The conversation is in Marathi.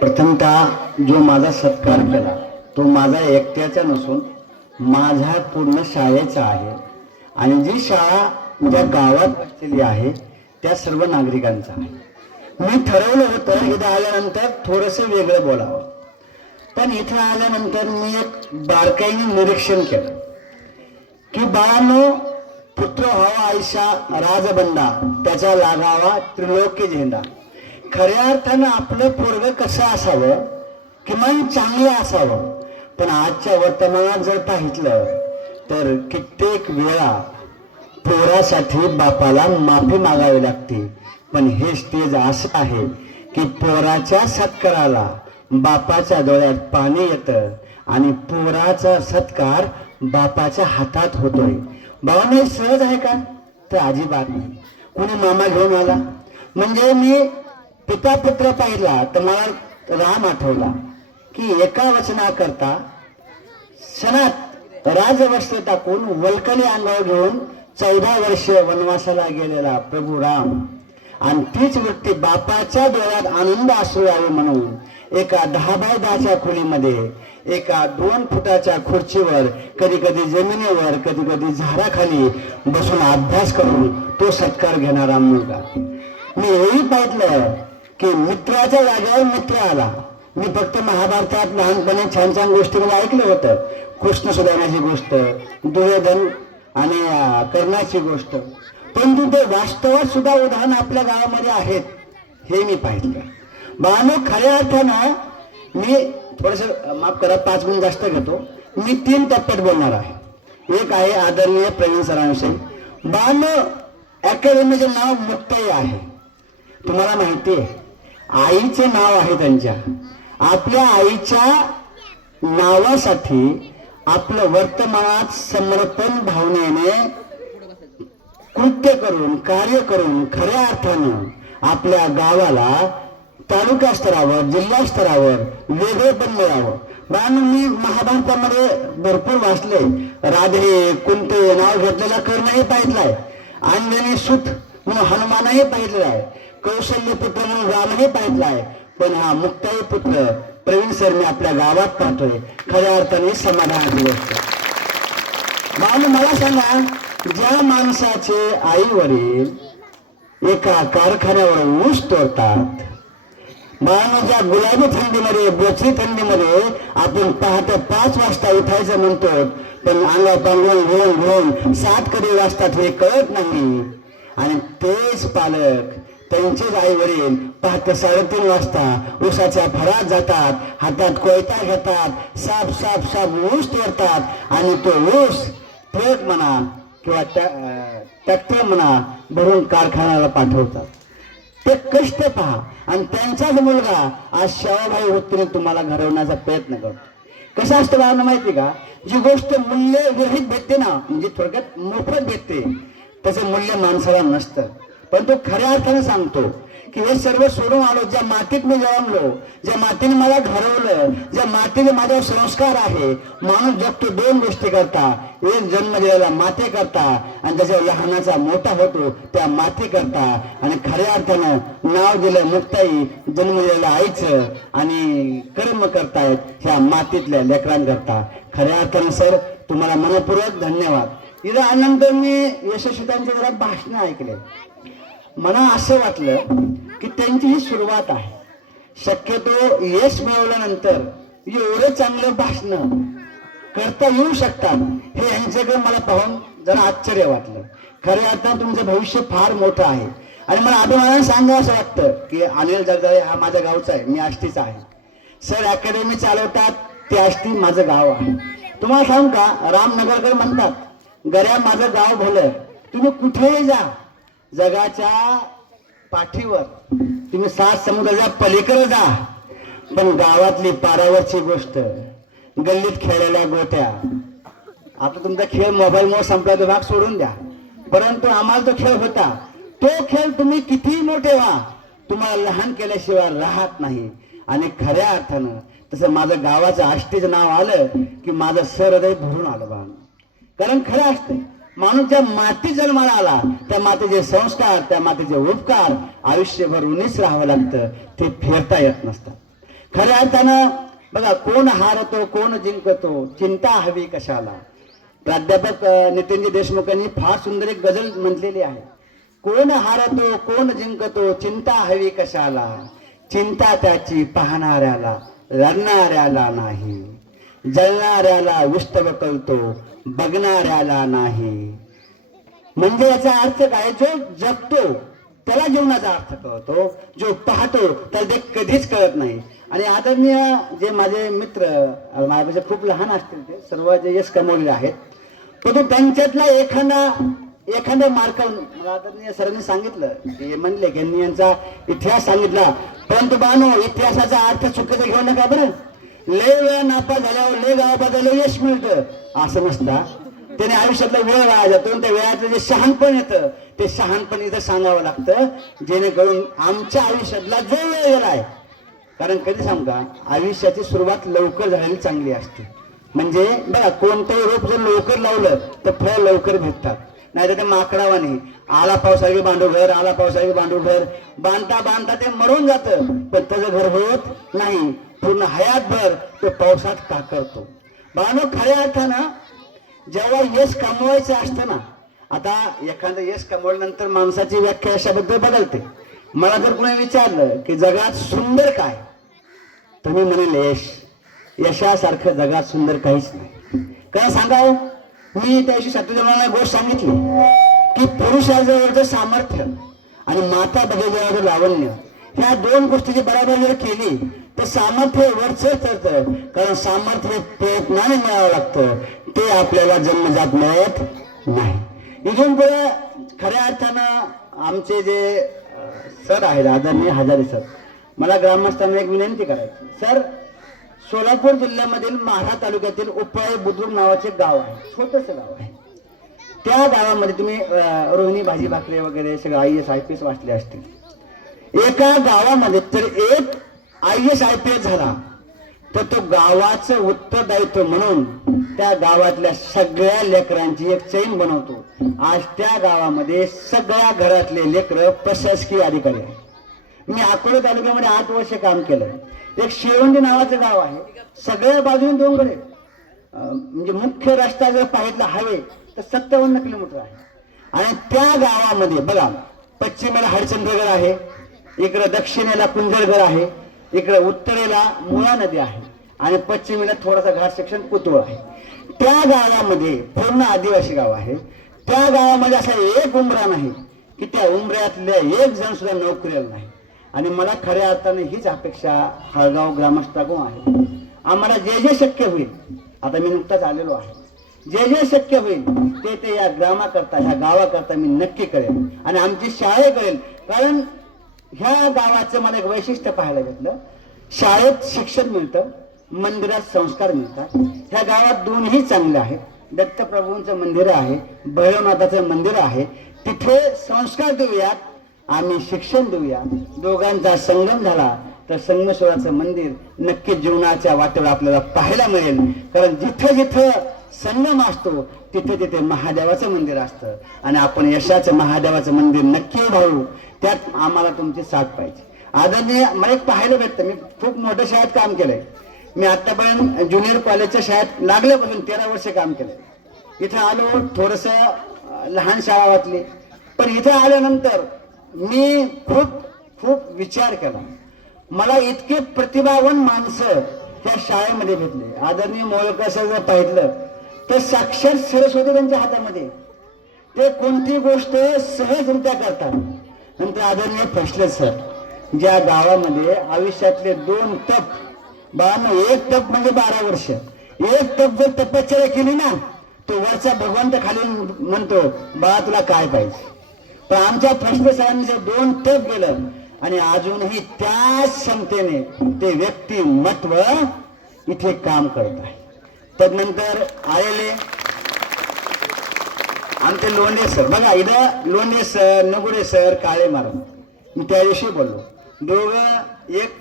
प्रथमतः जो माझा सत्कार केला तो माझा एकट्याचा नसून माझ्या पूर्ण शाळेचा आहे आणि जी शाळा ज्या गावात बसलेली आहे त्या सर्व नागरिकांचा आहे. मी ठरवलं होतं इथं आल्यानंतर थोडंसं वेगळं बोलावं, पण इथं आल्यानंतर मी एक बारकाईने निरीक्षण केलं की बाळांनो, पुत्र व्हावा आयशा राजबंदा, त्याचा लागावा त्रिलोकी झेंडा. खऱ्या अर्थानं आपलं पोरग कसं असावं, किमान चांगलं असावं. पण आजच्या वर्तमानात जर पाहितलं तर कित्येक वेळा पोरासाठी बापाला माफी मागावी लागते. पण हे स्टेज असं आहे की पोराच्या सत्काराला बापाच्या डोळ्यात पाणी येतं आणि पोराचा सत्कार बापाच्या हातात होतोय. भावना सहज आहे का? तर अजिबात नाही. कोणी मामा घेऊन आला म्हणजे मी पिता पुत्र पाहिला तर मला राम आठवला की एका वचनाकरता सणात राजवस्त्र टाकून वल्कली अंगावर घेऊन 14 वर्ष वनवासाला गेलेला प्रभू राम. आणि तीच वृत्ती बापाच्या डोळ्यात आनंद असू यावे म्हणून एका 10 बाय 10च्या खोलीमध्ये एका 2 फुटाच्या खुर्चीवर, कधी कधी जमिनीवर, कधी कधी झाडाखाली बसून अभ्यास करून तो सत्कार घेणारा मुलगा. मी हेही पाहिलं की मित्राच्या जागेवर मित्र आला. मी फक्त महाभारतात लहानपणी छान छान गोष्टी मला ऐकलं होतं. कृष्ण सुधारण्याची गोष्ट, दुर्योधन आणि कर्णाची गोष्ट, परंतु ते वास्तवात सुद्धा उदाहरण आपल्या गावामध्ये आहेत हे मी पाहिलं. बाळांनो, खऱ्या अर्थानं मी थोडंसं माफ करा, 5 गुण जास्त घेतो. मी 3 टप्प्यात बोलणार आहे. एक आहे आदरणीय प्रवीण सरांविषयी. बाळांनो, अकॅडमीचे नाव मुक्ताई आहे. तुम्हाला माहिती आहे, आईचे नाव आहे त्यांच्या. आपल्या आईच्या नावासाठी आपलं वर्तमानात समर्पण भावनेने कृत्य करून, कार्य करून खऱ्या अर्थानं आपल्या गावाला तालुका स्तरावर, जिल्हा स्तरावर वेगळेपण मिळावं. कारण मी महाभारतामध्ये भरपूर वाचले. राधे कुंते नाव घेतलेला कर्णही पाहितलाय, अंजनी सुत म्हणून हनुमानही पाहितलेला आहे, कौशल्य पुत्र म्हणून रामही पाहितलाय. पण हा मुक्ताई पुत्र प्रवीण सर मी आपल्या गावात पाहतोय. खऱ्या अर्थाने समाधानाची गोष्ट. मला सांगा, ज्या माणसाचे आई वडील एका कारखान्यावर ऊस तोडतात, ज्या गुलाबी थंडीमध्ये, बोचरी थंडीमध्ये आपण पहाटे 5 वाजता उठायचं म्हणतो, पण अंगा पांघरून घेऊन घेऊन 7 कधी वाजतात हे कळत नाही. आणि तेच पालक, त्यांचेच आई वडील पहाटे 3:30 वाजता ऊसाच्या फरात जातात, हातात कोयता घेतात, साप साप साप ऊस तोडतात आणि तो ऊस ट्रक म्हणा किंवा ट्रॅक्टर म्हणा भरून कारखान्याला पाठवतात. ते कष्ट पहा. आणि त्यांचाच मुलगा आज शेवाभाई होतीने तुम्हाला घडवण्याचा प्रयत्न करतो. कसं असतं बाळांना माहिती का? जी गोष्ट मूल्य विरहित भेटते ना, म्हणजे थोडक्यात मोफत भेटते, त्याचं मूल्य माणसाला नसतं. पण तो खऱ्या अर्थाने सांगतो की हे सर्व सोडून आलो, ज्या मातीत मी जन्मलो, ज्या मातीने मला घडवलं, ज्या मातीने माझ्यावर संस्कार आहे. माणूस जगतो 2 गोष्टी करता, एक जन्म दिलेला माते करता आणि त्याच्या लहानाचा मोठा होतो त्या माती करता. आणि खऱ्या अर्थानं नाव दिलं मुक्ताई, जन्म दिलेलं आईचं, आणि कर्म करतायत ह्या मातीतल्या लेकरांकरता. खऱ्या अर्थानं सर तुम्हाला मनपूर्वक धन्यवाद. इथं आल्यानंतर मी यशस्वीतांचे जरा भाषण ऐकले. मला असं वाटलं की त्यांची ही सुरुवात आहे. शक्यतो यश मिळवल्यानंतर एवढं चांगलं भाषण करता येऊ शकतात हे यांच्याकडे मला पाहून जरा आश्चर्य वाटलं. खऱ्या अर्थानं तुमचं भविष्य फार मोठं आहे. आणि मला अभिमानाने सांगावं असं वाटतं की अनिल जगदाळे हा माझ्या गावचा आहे, मी आष्टीचा आहे. सर अकॅडमी चालवतात, ते आष्टी माझं गाव आहे. तुम्हाला सांगू का, रामनगरकर म्हणतात, गऱ्या माझं गाव भलं. तुम्ही कुठेही जा, जगाच्या पाठीवर तुम्ही 7 समुद्राच्या पलीकडे जा, पण गावातली पारावरची गोष्ट, गल्लीत खेळलेल्या गोट्या, आता तुमचा खेळ मोबाईलमुळे संपला तो भाग सोडून द्या, परंतु आम्हाला तो खेळ होता. तो खेळ तुम्ही कितीही मोठे व्हा, तुम्हाला लहान केल्याशिवाय राहत नाही. आणि खऱ्या अर्थानं तसं माझं गावाचं आष्टीचं नाव आलं की माझं सहृदय भरून आलं बा. कारण खरं असतं, माणूस ज्या माती जन्माला आला त्या मातेचे संस्कार, त्या मातेचे उपकार आयुष्यभर उन्नीच राहावं लागतं, ते फेरता येत नसतात. खऱ्या अर्थानं बघा, कोण हारतो कोण जिंकतो चिंता हवी कशाला. प्राध्यापक नितीनजी देशमुखांनी फार सुंदर एक गझल म्हटलेली आहे. कोण हारतो कोण जिंकतो चिंता हवी कशाला, चिंता त्याची पाहणाऱ्याला लढणाऱ्याला नाही, जळणाऱ्याला विष्टव कळतो बघणाऱ्याला नाही. म्हणजे याचा अर्थ काय, जो जगतो त्याला जीवनाचा अर्थ कळतो, जो पाहतो त्याला ते कधीच कळत नाही. आणि आदरणीय जे माझे मित्र माझ्यापेक्षा खूप लहान असतील ते सर्व जे यश कमवलेले आहेत, परंतु त्यांच्यातला एखादा मार्क आदरणीय सरांनी सांगितलं की म्हणले की यांनी यांचा इतिहास सांगितला, परंतु बानो इतिहासाचा अर्थ चुकीचा घेऊ नका बरं. लय वेळा नापास झाल्यावर लय गाव बदललं यश मिळतं असं नसता. त्याने आयुष्यातला वेळ वाया जातो, त्या वेळातलं जे शहाणपण येतं ते शहाणपण इथं सांगावं लागतं, जेणेकरून आमच्या आयुष्यातला जो वेळ गेलाय. कारण कधी सांगू का, आयुष्याची सुरुवात लवकर झालेली चांगली असते. म्हणजे बघा, कोणतंही रोप जर लवकर लावलं तर फळ लवकर भेटतात. नाही तर ते माकडावाने आला पावसाळी बांधू घर, आला पावसाळी बांधू घर, बांधता बांधता ते मरून जातं, पण त्याचं घर होत नाही. पूर्ण हयातभर तो पावसात काकरतो. बानो खऱ्या अर्थानं जेव्हा यश कमवायचं असतं ना, आता एखादं यश कमवल्यानंतर माणसाची व्याख्या अशाबद्दल बदलते. मला जर कोणी विचारलं की जगात सुंदर काय, तर मी म्हणेल यश. यशासारखं जगात सुंदर काहीच नाही. काय सांगावं, मी त्या दिवशी सत्यदेवाला गोष्ट सांगितली की पुरुषाजवळचं सामर्थ्य आणि माता बघेजवळचं लावण्य, ह्या दोन गोष्टीची बराबर जर केली तर सामर्थ्य वरचं ठरतं. कारण सामर्थ्य प्रयत्नाने मिळावं लागतं, ते आपल्याला जन्मजात मिळत नाही. इथून पुढे खऱ्या अर्थानं आमचे जे सर आहेत आदरणीय हजारे सर, मला ग्रामस्थांना एक विनंती करायची. सर, सोलापूर जिल्ह्यामधील माढा तालुक्यातील उपळे बुद्रुक नावाचे गाव आहे, छोटंसं गाव आहे. त्या गावामध्ये तुम्ही रोहिणी भाजी भाकरे वगैरे सगळं IAS IPS वाचले असतील. एका गावामध्ये तर एक IAS IPS झाला तर तो गावाचं उत्तरदायित्व म्हणून त्या गावातल्या सगळ्या लेकरांची एक चैन बनवतो. आज त्या गावामध्ये सगळ्या घरातले लेकर प्रशासकीय अधिकारी आहेत. मी अकोला तालुक्यामध्ये 8 वर्ष काम केलं. एक शेवंडी नावाचं गाव आहे, सगळ्या बाजूने डोंगर आहेत. म्हणजे मुख्य रस्ता जर पाहितला हायवे तर 57 किलोमीटर आहे. आणि त्या गावामध्ये बघा, पश्चिमेला हरिश्चंद्रगड आहे, इकडे दक्षिणेला कुंजरगड आहे, इकडे उत्तरेला मुळा नदी आहे, आणि पश्चिमेला थोडासा घाट सेक्शन पुतूळ आहे. त्या गावामध्ये पूर्ण आदिवासी गाव आहे. त्या गावामध्ये असा एक उंबरा नाही की त्या उंबऱ्यातल्या एक जण सुद्धा नोकरीला नाही. आणि मला खऱ्या अर्थाने हीच अपेक्षा हळगाव ग्रामस्थाकडून आहे. आम्हाला जे जे शक्य होईल, आता मी नुकताच आलेलो आहे, जे जे शक्य होईल ते या ग्रामाकरता, ह्या गावाकरता मी नक्की करेन. आणि आमची शाळे करेल. कारण ह्या गावाचं मला एक वैशिष्ट्य पाहायला भेटलं, शाळेत शिक्षण मिळतं, मंदिरात संस्कार मिळतात. ह्या गावात दोन्ही चांगले आहेत. दत्तप्रभूंचं मंदिर आहे, भैरवनाथाचं मंदिर आहे, तिथे संस्कार देऊयात, आम्ही शिक्षण देऊया. दोघांचा संगम झाला तर संगमेश्वराचं मंदिर नक्की जीवनाच्या वाटेवर आपल्याला पाहायला मिळेल. कारण जिथं जिथं संगम असतो तिथे तिथे महादेवाचं मंदिर असतं. आणि आपण यशाचं महादेवाचं मंदिर नक्की उभारू, त्यात आम्हाला तुमची साथ पाहिजे. आदरणीय मला एक पाहायला भेटतं, मी खूप मोठ्या शाळेत काम केलंय. मी आतापर्यंत ज्युनियर कॉलेजच्या शाळेत लागल्यापासून 13 वर्ष काम केलंय. इथं आलो, थोडंसं लहान शाळा वाटली, पण इथं आल्यानंतर मी खूप खूप विचार केला. मला इतके प्रतिभावान माणसं त्या शाळेमध्ये भेटले. आदरणीय मोळकर सर जर पाहिलं तर साक्षात सरस्वती त्यांच्या हातामध्ये, ते कोणती गोष्ट सहजरित्या करतात. नंतर आदरणीय फसले सर, ज्या गावामध्ये आयुष्यातले 2 तप, बाळांनो, एक तप म्हणजे 12 वर्ष, एक तप जर तपश्चर्या केली ना, तो वरचा भगवंत खाली म्हणतो, बाळा तुला काय पाहिजे. पण आमच्या फसले सरांनी जर 2 तप गेलं आणि अजूनही त्याच क्षमतेने ते व्यक्तिमत्व इथे काम करत आहे. तदनंतर आलेले आमचे लोंढे सर, बघा इथं लोंढे सर, नगुडे सर, काळे मारून, मी त्या दिवशी बोललो, दोघं एक